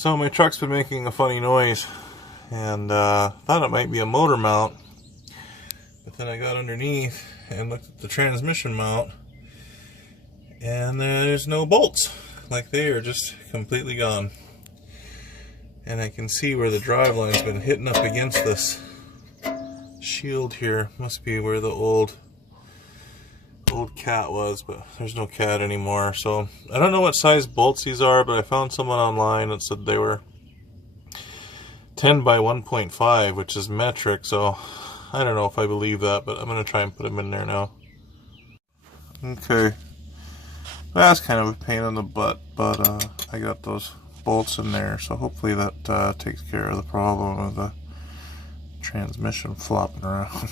So my truck's been making a funny noise, and thought it might be a motor mount, but then I got underneath and looked at the transmission mount, and there's no bolts. Like, they are just completely gone. And I can see where the drive line's been hitting up against this shield here. Must be where the old cat was, but there's no cat anymore. So I don't know what size bolts these are, but I found someone online that said they were 10 by 1.5, which is metric. So I don't know if I believe that, but I'm gonna try and put them in there now. Okay, that's kind of a pain in the butt, but I got those bolts in there, so hopefully that takes care of the problem of the transmission flopping around.